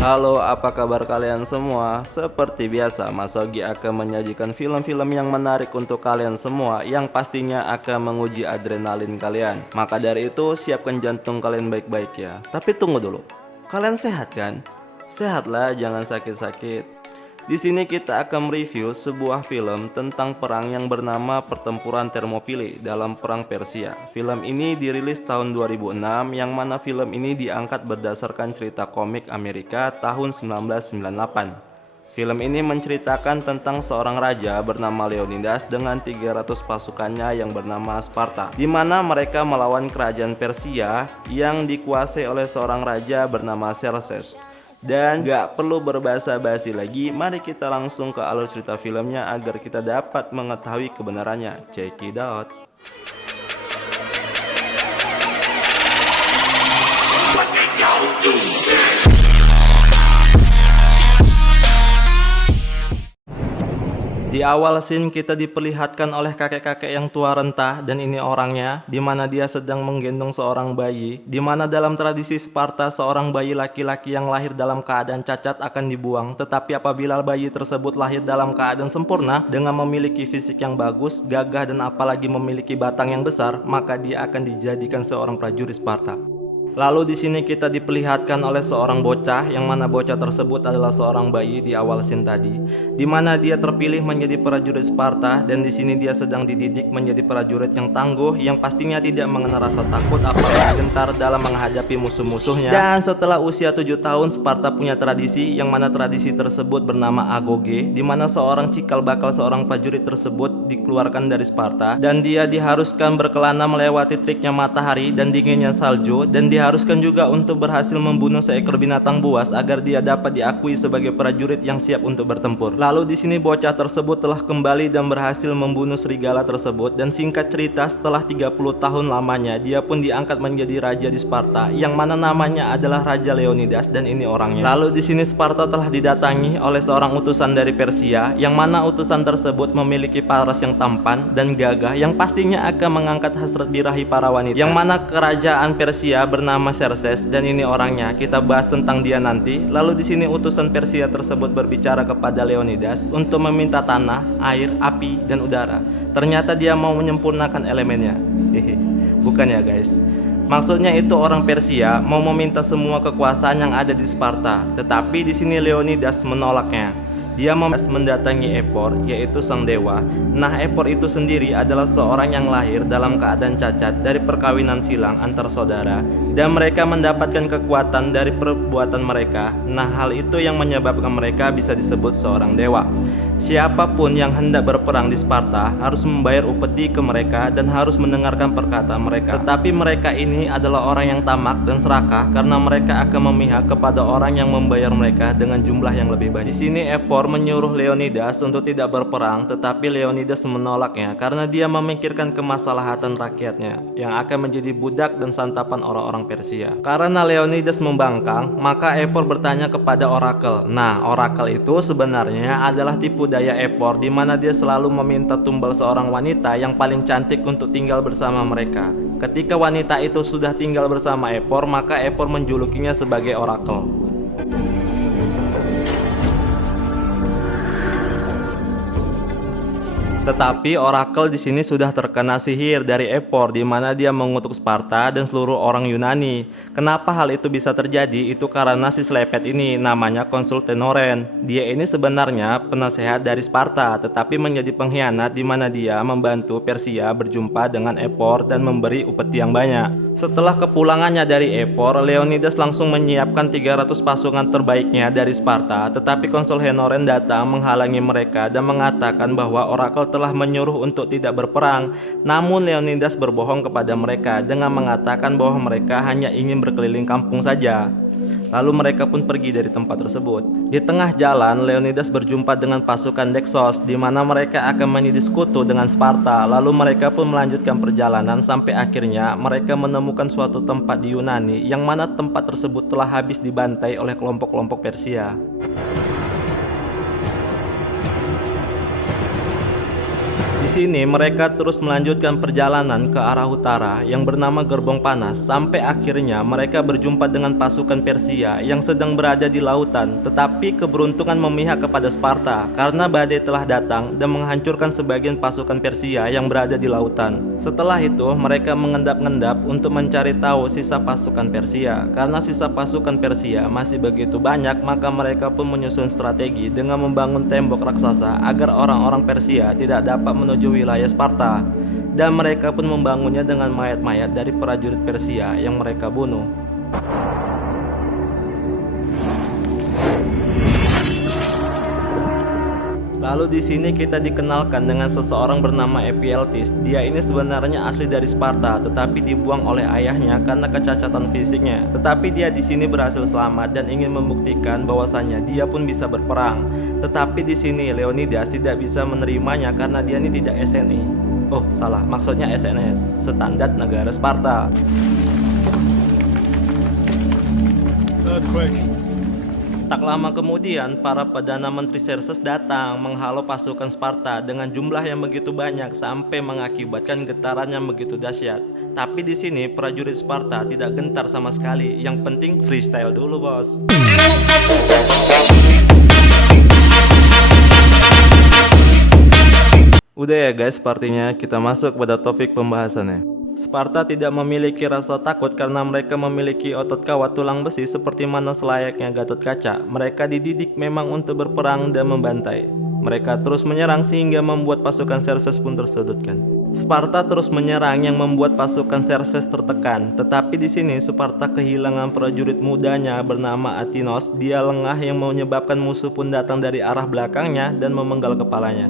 Halo, apa kabar kalian semua? Seperti biasa, Mas Ogi akan menyajikan film-film yang menarik untuk kalian semua yang pastinya akan menguji adrenalin kalian. Maka dari itu, siapkan jantung kalian baik-baik ya. Tapi tunggu dulu, kalian sehat kan? Sehatlah, jangan sakit-sakit. Di sini kita akan mereview sebuah film tentang perang yang bernama Pertempuran Thermopylae dalam Perang Persia. Film ini dirilis tahun 2006, yang mana film ini diangkat berdasarkan cerita komik Amerika tahun 1998. Film ini menceritakan tentang seorang raja bernama Leonidas dengan 300 pasukannya yang bernama Sparta, di mana mereka melawan kerajaan Persia yang dikuasai oleh seorang raja bernama Xerxes. Dan gak perlu berbasa-basi lagi, mari kita langsung ke alur cerita filmnya agar kita dapat mengetahui kebenarannya. Check it out. Di awal scene kita diperlihatkan oleh kakek-kakek yang tua renta, dan ini orangnya, di mana dia sedang menggendong seorang bayi, di mana dalam tradisi Sparta seorang bayi laki-laki yang lahir dalam keadaan cacat akan dibuang, tetapi apabila bayi tersebut lahir dalam keadaan sempurna dengan memiliki fisik yang bagus, gagah, dan apalagi memiliki batang yang besar, maka dia akan dijadikan seorang prajurit Sparta. Lalu di sini kita diperlihatkan oleh seorang bocah, yang mana bocah tersebut adalah seorang bayi di awal scene tadi, di mana dia terpilih menjadi prajurit Sparta, dan di sini dia sedang dididik menjadi prajurit yang tangguh, yang pastinya tidak mengenal rasa takut apalagi gentar dalam menghadapi musuh-musuhnya. Dan setelah usia 7 tahun, Sparta punya tradisi, yang mana tradisi tersebut bernama agoge, di mana seorang cikal bakal seorang prajurit tersebut dikeluarkan dari Sparta, dan dia diharuskan berkelana melewati teriknya matahari dan dinginnya salju, dan diharuskan juga untuk berhasil membunuh seekor binatang buas agar dia dapat diakui sebagai prajurit yang siap untuk bertempur. Lalu di sini bocah tersebut telah kembali dan berhasil membunuh serigala tersebut, dan singkat cerita setelah 30 tahun lamanya dia pun diangkat menjadi raja di Sparta, yang mana namanya adalah Raja Leonidas, dan ini orangnya. Lalu di sini Sparta telah didatangi oleh seorang utusan dari Persia, yang mana utusan tersebut memiliki paras yang tampan dan gagah yang pastinya akan mengangkat hasrat birahi para wanita, yang mana kerajaan Persia bernama Xerxes, dan ini orangnya. Kita bahas tentang dia nanti. Lalu di sini utusan Persia tersebut berbicara kepada Leonidas untuk meminta tanah, air, api, dan udara. Ternyata dia mau menyempurnakan elemennya. Bukan ya guys. Maksudnya itu orang Persia mau meminta semua kekuasaan yang ada di Sparta, tetapi di sini Leonidas menolaknya. Dia mendatangi Epor, yaitu sang dewa. Nah, Epor itu sendiri adalah seorang yang lahir dalam keadaan cacat dari perkawinan silang antar saudara, dan mereka mendapatkan kekuatan dari perbuatan mereka. Nah, hal itu yang menyebabkan mereka bisa disebut seorang dewa. Siapapun yang hendak berperang di Sparta harus membayar upeti ke mereka dan harus mendengarkan perkataan mereka. Tetapi mereka ini adalah orang yang tamak dan serakah, karena mereka akan memihak kepada orang yang membayar mereka dengan jumlah yang lebih banyak. Di sini Epor menyuruh Leonidas untuk tidak berperang, tetapi Leonidas menolaknya karena dia memikirkan kemaslahatan rakyatnya yang akan menjadi budak dan santapan orang-orang Persia. Karena Leonidas membangkang, maka Epor bertanya kepada orakel. Nah, orakel itu sebenarnya adalah tipu daya Epor, di mana dia selalu meminta tumbal seorang wanita yang paling cantik untuk tinggal bersama mereka. Ketika wanita itu sudah tinggal bersama Epor, maka Epor menjulukinya sebagai orakel. Tetapi orakel di sini sudah terkena sihir dari Epor, di mana dia mengutuk Sparta dan seluruh orang Yunani. Kenapa hal itu bisa terjadi? Itu karena si selepet ini namanya Konsul Tenoren. Dia ini sebenarnya penasehat dari Sparta, tetapi menjadi pengkhianat, di mana dia membantu Persia berjumpa dengan Epor dan memberi upeti yang banyak. Setelah kepulangannya dari Epor, Leonidas langsung menyiapkan 300 pasukan terbaiknya dari Sparta, tetapi Konsul Tenoren datang menghalangi mereka dan mengatakan bahwa orakel telah menyuruh untuk tidak berperang. Namun Leonidas berbohong kepada mereka dengan mengatakan bahwa mereka hanya ingin berkeliling kampung saja. Lalu mereka pun pergi dari tempat tersebut. Di tengah jalan, Leonidas berjumpa dengan pasukan Deksos, di mana mereka akan menjadi sekutu dengan Sparta. Lalu mereka pun melanjutkan perjalanan sampai akhirnya mereka menemukan suatu tempat di Yunani, yang mana tempat tersebut telah habis dibantai oleh kelompok-kelompok Persia. Di sini mereka terus melanjutkan perjalanan ke arah utara yang bernama Gerbong Panas sampai akhirnya mereka berjumpa dengan pasukan Persia yang sedang berada di lautan, tetapi keberuntungan memihak kepada Sparta karena badai telah datang dan menghancurkan sebagian pasukan Persia yang berada di lautan. Setelah itu mereka mengendap-endap untuk mencari tahu sisa pasukan Persia. Karena sisa pasukan Persia masih begitu banyak, maka mereka pun menyusun strategi dengan membangun tembok raksasa agar orang-orang Persia tidak dapat menuju wilayah Sparta, dan mereka pun membangunnya dengan mayat-mayat dari prajurit Persia yang mereka bunuh. Lalu di sini kita dikenalkan dengan seseorang bernama Ephialtes. Dia ini sebenarnya asli dari Sparta, tetapi dibuang oleh ayahnya karena kecacatan fisiknya. Tetapi dia di sini berhasil selamat dan ingin membuktikan bahwasannya dia pun bisa berperang. Tetapi di sini Leonidas tidak bisa menerimanya karena dia ini tidak SNI. Oh, salah, maksudnya SNS, Standar Negara Sparta. Tak lama kemudian, para Perdana Menteri Xerxes datang menghalau pasukan Sparta dengan jumlah yang begitu banyak sampai mengakibatkan getaran yang begitu dahsyat. Tapi di sini prajurit Sparta tidak gentar sama sekali. Yang penting freestyle dulu, bos. Udah ya guys, sepertinya kita masuk pada topik pembahasannya. Sparta tidak memiliki rasa takut karena mereka memiliki otot kawat tulang besi seperti mana selayaknya Gatot Kaca. Mereka dididik memang untuk berperang dan membantai. Mereka terus menyerang sehingga membuat pasukan Xerxes pun tersudutkan. Sparta terus menyerang yang membuat pasukan Xerxes tertekan. Tetapi di sini Sparta kehilangan prajurit mudanya bernama Atinos. Dia lengah yang menyebabkan musuh pun datang dari arah belakangnya dan memenggal kepalanya.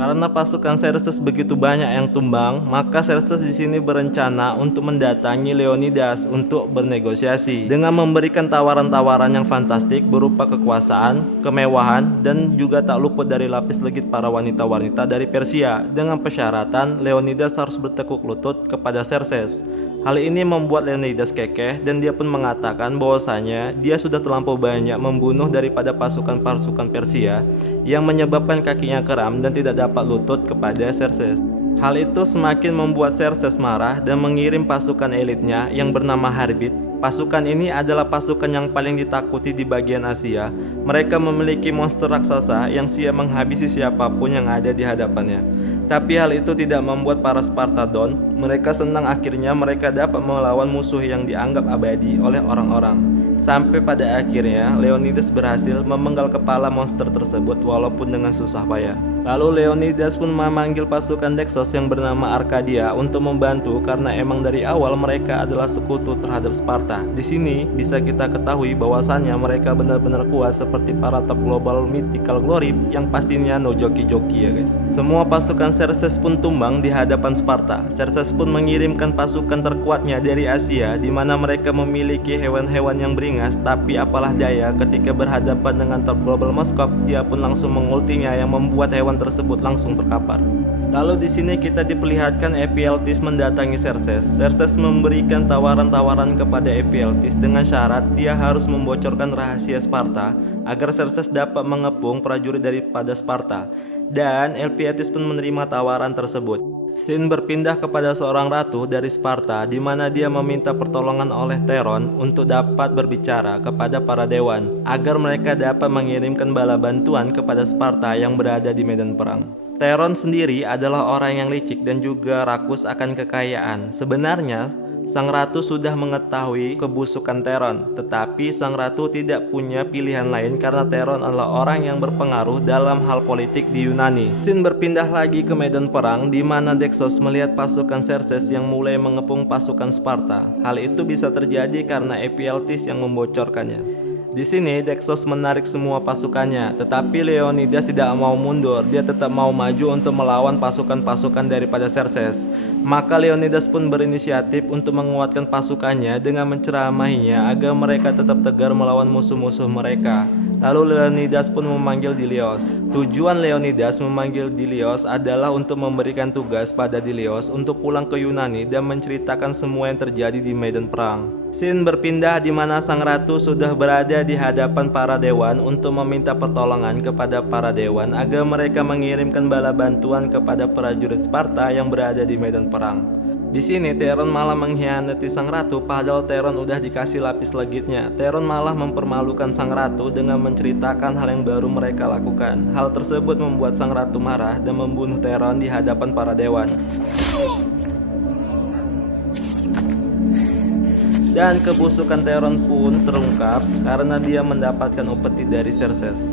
Karena pasukan Xerxes begitu banyak yang tumbang, maka Xerxes di sini berencana untuk mendatangi Leonidas untuk bernegosiasi dengan memberikan tawaran-tawaran yang fantastik berupa kekuasaan, kemewahan, dan juga tak luput dari lapis legit para wanita-wanita dari Persia dengan persyaratan Leonidas harus bertekuk lutut kepada Xerxes. Hal ini membuat Leonidas kekeh dan dia pun mengatakan bahwasanya dia sudah terlampau banyak membunuh daripada pasukan-pasukan Persia yang menyebabkan kakinya kram dan tidak dapat lutut kepada Xerxes. Hal itu semakin membuat Xerxes marah dan mengirim pasukan elitnya yang bernama Harbit. Pasukan ini adalah pasukan yang paling ditakuti di bagian Asia. Mereka memiliki monster raksasa yang siap menghabisi siapapun yang ada di hadapannya. Tapi hal itu tidak membuat para Sparta down. Mereka senang akhirnya mereka dapat melawan musuh yang dianggap abadi oleh orang-orang. Sampai pada akhirnya Leonidas berhasil memenggal kepala monster tersebut walaupun dengan susah payah. Lalu Leonidas pun memanggil pasukan Deksos yang bernama Arkadia untuk membantu karena emang dari awal mereka adalah sekutu terhadap Sparta. Di sini bisa kita ketahui bahwasannya mereka benar-benar kuat seperti para top global mythical glory yang pastinya no joki-joki ya guys. Semua pasukan Xerxes pun tumbang di hadapan Sparta. Xerxes pun mengirimkan pasukan terkuatnya dari Asia di mana mereka memiliki hewan-hewan yang beringas, tapi apalah daya ketika berhadapan dengan top global Moskov, dia pun langsung mengultinya yang membuat hewan tersebut langsung terkapar. Lalu di sini kita diperlihatkan Ephialtes mendatangi Xerxes. Xerxes memberikan tawaran-tawaran kepada Ephialtes dengan syarat dia harus membocorkan rahasia Sparta agar Xerxes dapat mengepung prajurit daripada Sparta. Dan Ephialtes pun menerima tawaran tersebut. Scene berpindah kepada seorang ratu dari Sparta di mana dia meminta pertolongan oleh Theron untuk dapat berbicara kepada para dewan agar mereka dapat mengirimkan bala bantuan kepada Sparta yang berada di medan perang. Theron sendiri adalah orang yang licik dan juga rakus akan kekayaan. Sebenarnya sang ratu sudah mengetahui kebusukan Theron, tetapi sang ratu tidak punya pilihan lain karena Theron adalah orang yang berpengaruh dalam hal politik di Yunani. Scene berpindah lagi ke medan perang di mana Deksos melihat pasukan Xerxes yang mulai mengepung pasukan Sparta. Hal itu bisa terjadi karena Ephialtes yang membocorkannya. Di sini Deksos menarik semua pasukannya, tetapi Leonidas tidak mau mundur. Dia tetap mau maju untuk melawan pasukan-pasukan daripada Xerxes. Maka Leonidas pun berinisiatif untuk menguatkan pasukannya dengan menceramahinya agar mereka tetap tegar melawan musuh-musuh mereka. Lalu Leonidas pun memanggil Dilios. Tujuan Leonidas memanggil Dilios adalah untuk memberikan tugas pada Dilios untuk pulang ke Yunani dan menceritakan semua yang terjadi di medan perang. Scene berpindah di mana sang ratu sudah berada di hadapan para dewan untuk meminta pertolongan kepada para dewan agar mereka mengirimkan bala bantuan kepada prajurit Sparta yang berada di medan perang. Di sini Theron malah mengkhianati sang ratu, padahal Theron udah dikasih lapis legitnya. Theron malah mempermalukan sang ratu dengan menceritakan hal yang baru mereka lakukan. Hal tersebut membuat sang ratu marah dan membunuh Theron di hadapan para dewan. Dan kebusukan Theron pun terungkap karena dia mendapatkan upeti dari Xerxes.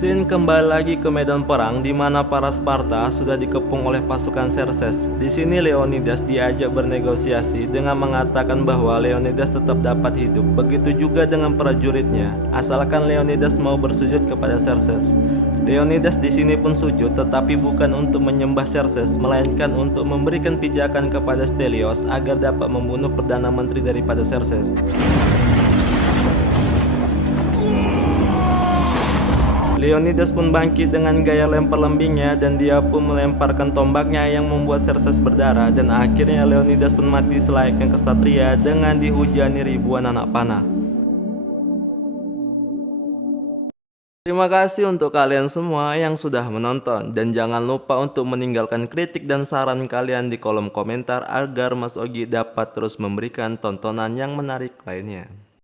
Scene kembali lagi ke medan perang di mana para Sparta sudah dikepung oleh pasukan Xerxes. Di sini Leonidas diajak bernegosiasi dengan mengatakan bahwa Leonidas tetap dapat hidup. Begitu juga dengan prajuritnya, asalkan Leonidas mau bersujud kepada Xerxes. Leonidas di sini pun sujud, tetapi bukan untuk menyembah Xerxes, melainkan untuk memberikan pijakan kepada Stelios agar dapat membunuh perdana menteri daripada Xerxes. Leonidas pun bangkit dengan gaya lempar lembingnya dan dia pun melemparkan tombaknya yang membuat Xerxes berdarah, dan akhirnya Leonidas pun mati selayaknya kesatria dengan dihujani ribuan anak panah. Terima kasih untuk kalian semua yang sudah menonton, dan jangan lupa untuk meninggalkan kritik dan saran kalian di kolom komentar agar Mas Ogi dapat terus memberikan tontonan yang menarik lainnya.